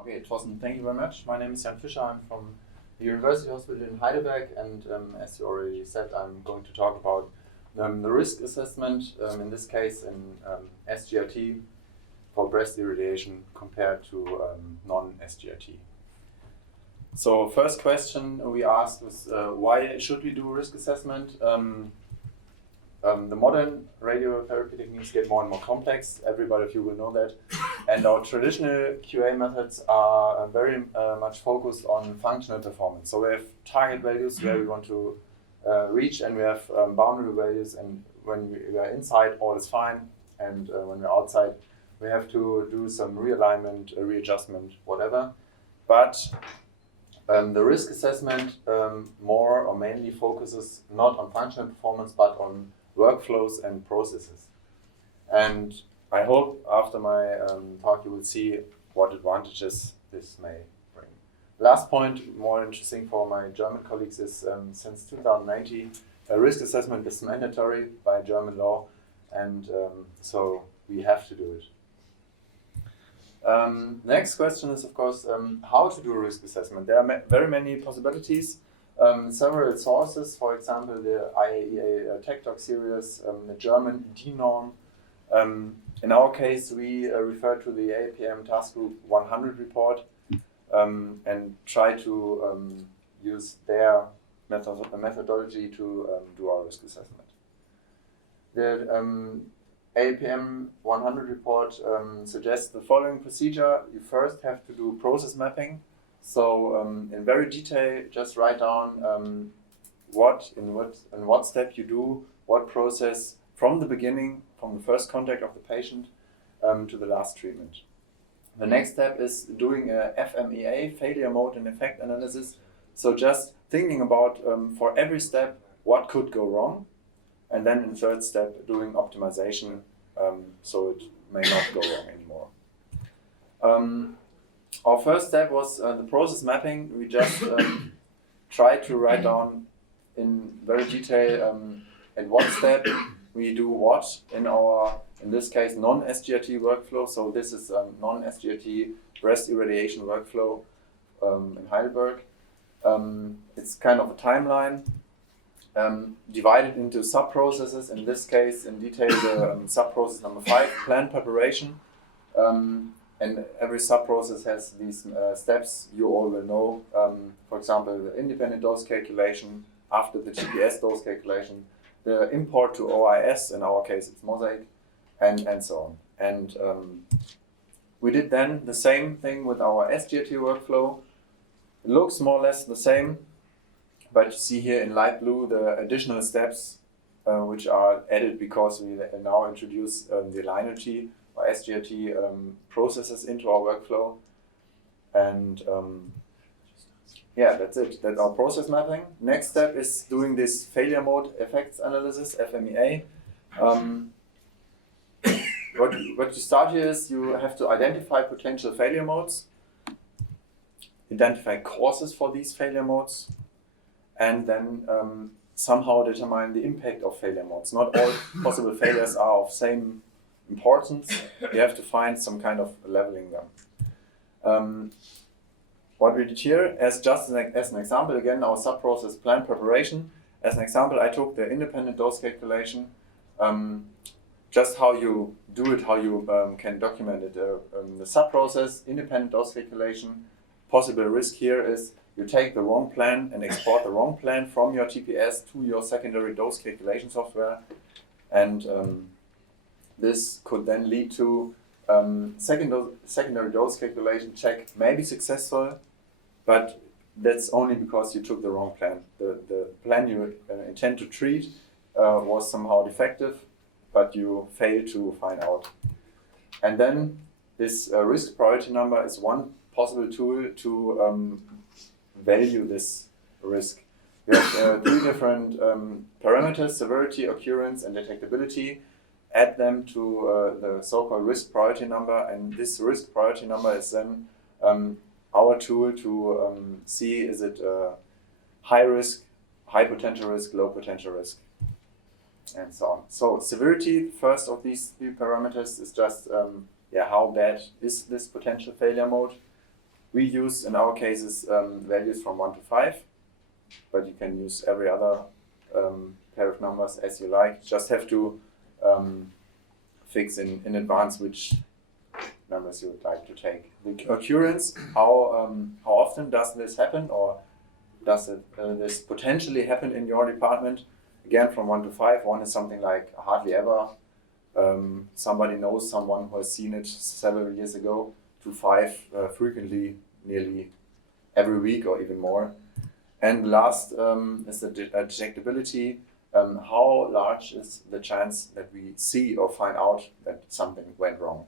Okay, Thorsten, thank you very much. My name is Jan Fischer. I'm from the University Hospital in Heidelberg, and as you already said, I'm going to talk about the risk assessment, in this case in SGRT for breast irradiation compared to non-SGRT. So first question we asked was why should we do risk assessment? The modern radiotherapy techniques get more and more complex. Everybody of you will know that. And our traditional QA methods are very much focused on functional performance. So we have target values where we want to reach, and we have boundary values, and when we are inside, all is fine, and when we're outside, we have to do some realignment, readjustment, whatever. But the risk assessment more or mainly focuses not on functional performance, but on workflows and processes. And I hope after my talk you will see what advantages this may bring. Last point, more interesting for my German colleagues, is since 2019, a risk assessment is mandatory by German law, and so we have to do it. Next question is, of course, how to do a risk assessment. There are very many possibilities. Several sources, for example, the IAEA TechDoc series, the German DNorm. In our case, we refer to the APM Task Group 100 report and try to use their methodology to do our risk assessment. The APM 100 report suggests the following procedure. You first have to do process mapping. So in very detail, just write down in what step you do, what process from the beginning, from the first contact of the patient to the last treatment. The next step is doing a FMEA, failure mode and effect analysis. So just thinking about for every step what could go wrong, and then in the third step doing optimization so it may not go wrong anymore. Our first step was the process mapping. We just tried to write down in very detail at what step we do what in our, in this case, non-SGRT workflow. So this is non-SGRT breast irradiation workflow in Heidelberg. It's kind of a timeline divided into sub-processes. In this case, in detail, the sub-process number 5, plan preparation. And every sub-process has these steps you all will know. For example, the independent dose calculation, after the GPS dose calculation, the import to OIS, in our case it's Mosaic, and so on. And we did then the same thing with our SGRT workflow. It looks more or less the same, but you see here in light blue the additional steps which are added because we now introduce the linearity or SGRT processes into our workflow. And yeah, that's it. That's our process mapping. Next step is doing this failure mode effects analysis, FMEA. What you start here is you have to identify potential failure modes, identify causes for these failure modes, and then somehow determine the impact of failure modes. Not all possible failures are of same importance. You have to find some kind of leveling them. What we did here, as an example, again, our sub-process plan preparation. As an example, I took the independent dose calculation, just how you do it, how you can document it. The sub-process, independent dose calculation, possible risk here is you take the wrong plan and export the wrong plan from your TPS to your secondary dose calculation software, and this could then lead to secondary dose calculation check may be successful, but that's only because you took the wrong plan. The plan you intend to treat was somehow defective, but you failed to find out. And then this risk priority number is one possible tool to value this risk. We have 3 different parameters: severity, occurrence, and detectability. Add them to the so-called risk priority number, and this risk priority number is then our tool to see is it high risk, high potential risk, low potential risk, and so on. So severity, first of these 3 parameters, is just how bad is this potential failure mode. We use, in our cases, values from 1 to 5, but you can use every other pair of numbers as you like. Just have to fix in advance which numbers you would like to take. The occurrence, how often does this happen, or does this potentially happen in your department? Again, from 1 to 5, 1 is something like hardly ever. Somebody knows someone who has seen it several years ago, to 5 frequently, nearly every week or even more. And last is the detectability. How large is the chance that we see or find out that something went wrong?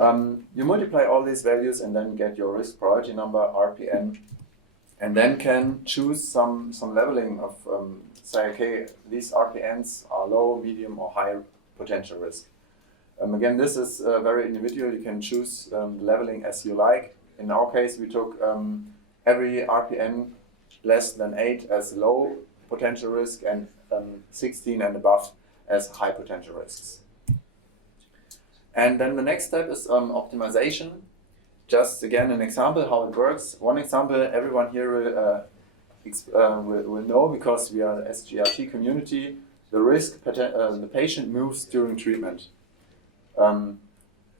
You multiply all these values and then get your risk priority number, RPN, and then can choose some leveling of, say, okay, these RPNs are low, medium, or high potential risk. Again, this is very individual. You can choose the leveling as you like. In our case, we took every RPN less than 8 as low potential risk and 16 and above as high potential risks. And then the next step is optimization. Just again, an example how it works. One example everyone here will know, because we are the SGRT community. The risk the patient moves during treatment.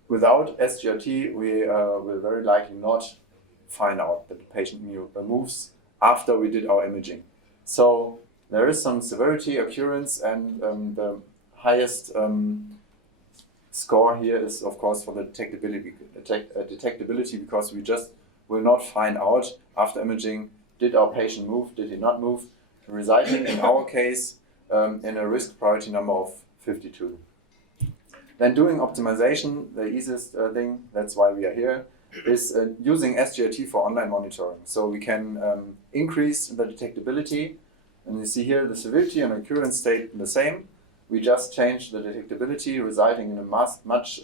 Without SGRT, we will very likely not find out that the patient moves after we did our imaging. So there is some severity, occurrence, and the highest score here is, of course, for the detectability, because we just will not find out after imaging, did our patient move, did he not move, resulting in our case in a risk priority number of 52. Then doing optimization, the easiest thing, that's why we are here, is using SGRT for online monitoring. So we can increase the detectability, and you see here the severity and occurrence stayed the same. We just changed the detectability, resulting in a much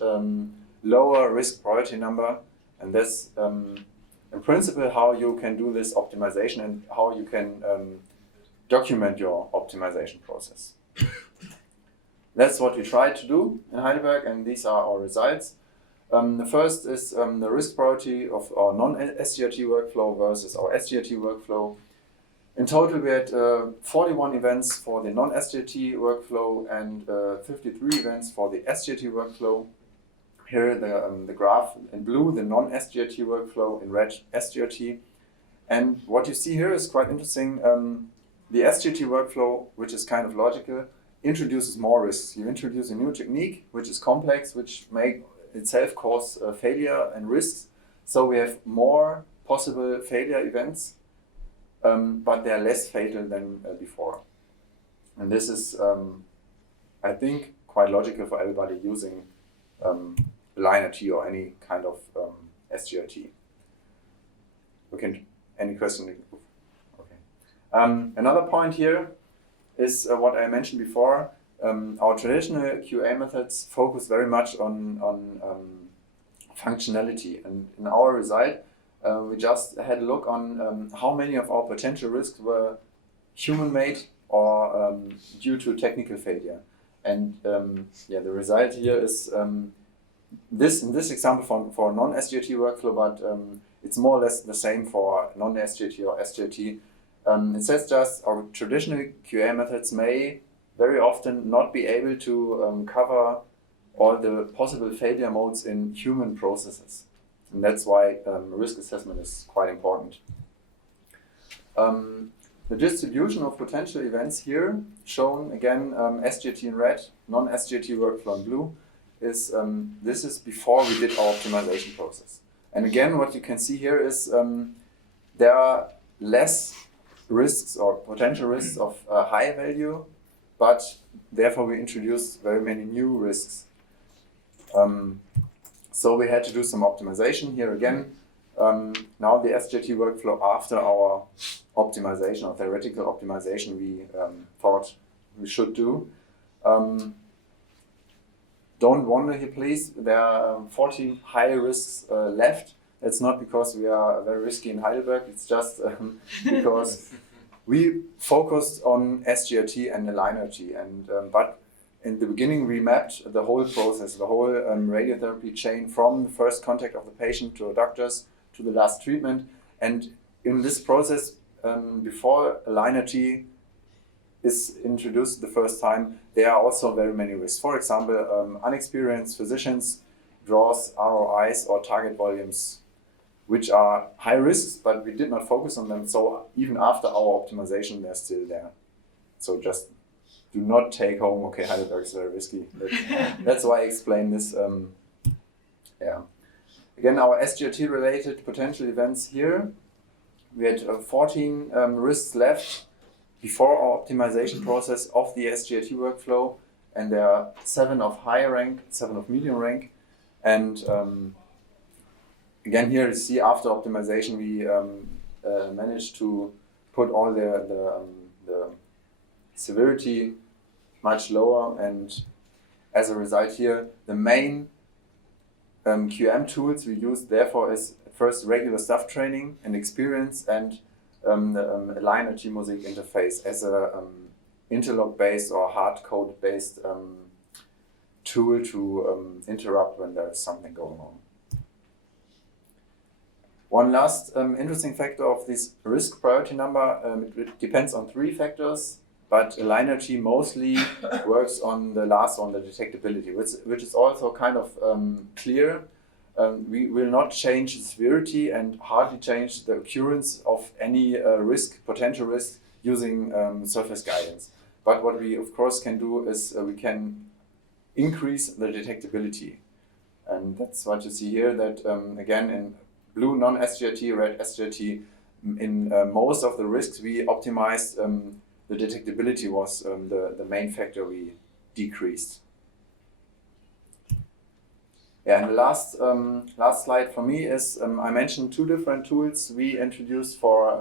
lower risk priority number, and that's in principle how you can do this optimization and how you can document your optimization process. That's what we tried to do in Heidelberg, and these are our results. The first is the risk priority of our non-SGRT workflow versus our SGRT workflow. In total, we had 41 events for the non-SGRT workflow and 53 events for the SGRT workflow. Here the graph in blue, the non-SGRT workflow, in red SGRT. And what you see here is quite interesting. The SGRT workflow, which is kind of logical, introduces more risks. You introduce a new technique, which is complex, which may itself cause failure and risks. So we have more possible failure events, but they are less fatal than before. And this is, I think, quite logical for everybody using liner T or any kind of SGRT. Any question? Okay. Another point here is what I mentioned before. Our traditional QA methods focus very much on functionality, and in our result, we just had a look on how many of our potential risks were human-made or due to technical failure. And the result here is in this example for non-SGRT workflow, but it's more or less the same for non-SGRT or SGRT. It says just our traditional QA methods may very often not be able to cover all the possible failure modes in human processes. And that's why risk assessment is quite important. The distribution of potential events here, shown again, SGRT in red, non-SGRT workflow in blue, is this is before we did our optimization process. And again, what you can see here is there are less risks or potential risks of high value, but therefore we introduced very many new risks. So we had to do some optimization here again. Now the SGRT workflow after our optimization or theoretical optimization we thought we should do. Don't wonder here, please. There are 14 high risks left. It's not because we are very risky in Heidelberg. It's just because we focused on SGRT and linearity. And but in the beginning, we mapped the whole process, the whole radiotherapy chain from the first contact of the patient to doctors to the last treatment. And in this process, before a liner G is introduced the first time, there are also very many risks. For example, unexperienced physicians draws ROIs or target volumes which are high risks, but we did not focus on them. So even after our optimization, they're still there. So just do not take home, okay, Heidelberg is very risky. That's why I explain this. Yeah. Again, our SGRT related potential events here. We had 14 risks left before our optimization process of the SGRT workflow, and there are 7 of high rank, 7 of medium rank. And again, here you see after optimization, we managed to put all the severity much lower, and as a result here, the main QM tools we use therefore is first regular staff training and experience, and the liner G mosaic interface as a interlock based or hard code based tool to interrupt when there is something going on. One last interesting factor of this risk priority number, it depends on 3 factors, but a liner G mostly works on the last one, the detectability, which is also kind of clear. We will not change the severity and hardly change the occurrence of any potential risk using surface guidance. But what we of course can do is we can increase the detectability. And that's what you see here, that again in blue non-SGRT, red SGRT, in most of the risks we optimized, the detectability was the main factor we decreased. Yeah, and the last slide for me is I mentioned 2 different tools we introduced for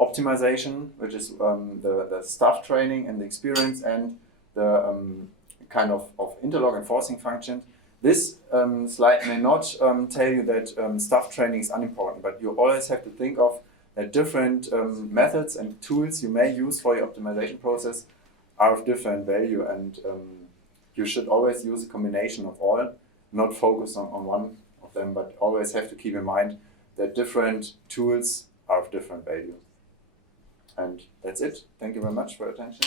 optimization, which is the staff training and the experience, and the kind of interlock and forcing function. This slide may not tell you that staff training is unimportant, but you always have to think of that different methods and tools you may use for your optimization process are of different value, and you should always use a combination of all, not focus on one of them, but always have to keep in mind that different tools are of different value. And that's it. Thank you very much for your attention.